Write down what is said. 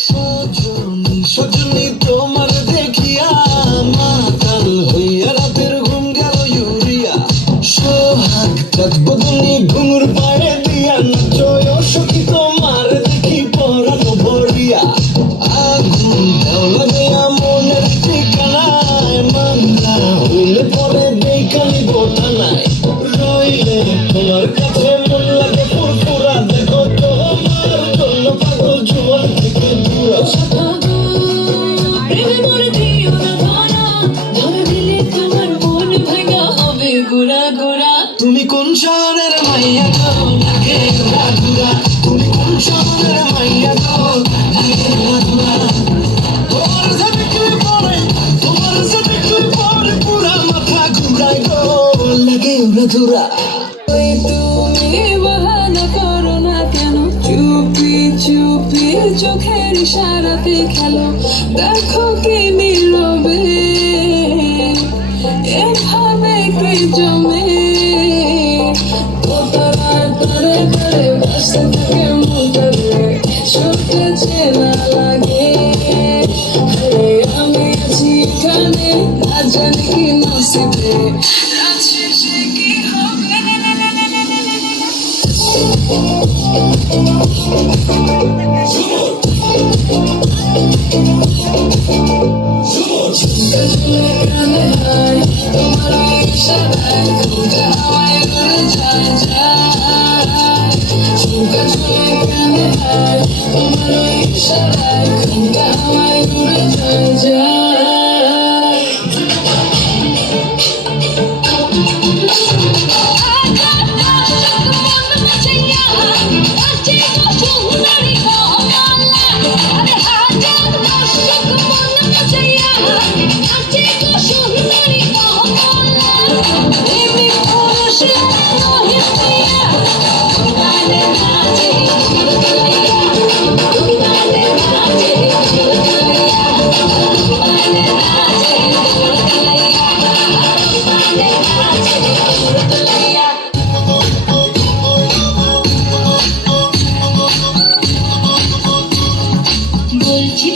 সজনী সজনী তোমার দেখিয়া মাতাল হইয়া রাতের ঘুম গেল ইউরিয়া সোহাগ থাকবো তুমি ঘুঙুর পায়ে দিয়া নাচয় সখী তোমার দেখি পরানো ভরিয়া আগুন দেও লাগাইয়া মনের ঠিকানায় মামলা হইলে পরে দেখানি বোটা নাই রইলে তোমার কাছে মন লাগে ফুরফুরা দেখো তোমার জন্য পাগল জুয়ান থেকে দূরা প্রেমে মরে দিও না ধরা ধরা দিলে তোমার মন ভাঙা হবে গুড়া গুড়া তুমি কোন শহরের মাইয়া গো লাগে ঘোরা তুমি কোন শহরের মাইয়া গো লাগে ঘোরা তোমার সাথে পরে পুরা মাথা ঘুরায় গো লাগে ঘোরা ওই তুমি বাহানা করো না কেন চুপি চুপি চোখের ইশারাতে খেলো দেখো কি নীরবে এভাবে কি জমে তোতারা ধরে ধরে বাসতে থাকে মুখে সত্যি চেনা লাগে আরে আমি আছি এখানে না জানি কি নসিবে রাত শেষে কি হবে ঝুমকা ঝুলে কানে হায় তোমার ইশারায় খুঁজে হাওয়ায় উড়ে যায় যায় ঝুমকা ঝুলে কানে হায় তোমার ইশারায় খুঁজে হাওয়ায় উড়ে যায় যায় বলছি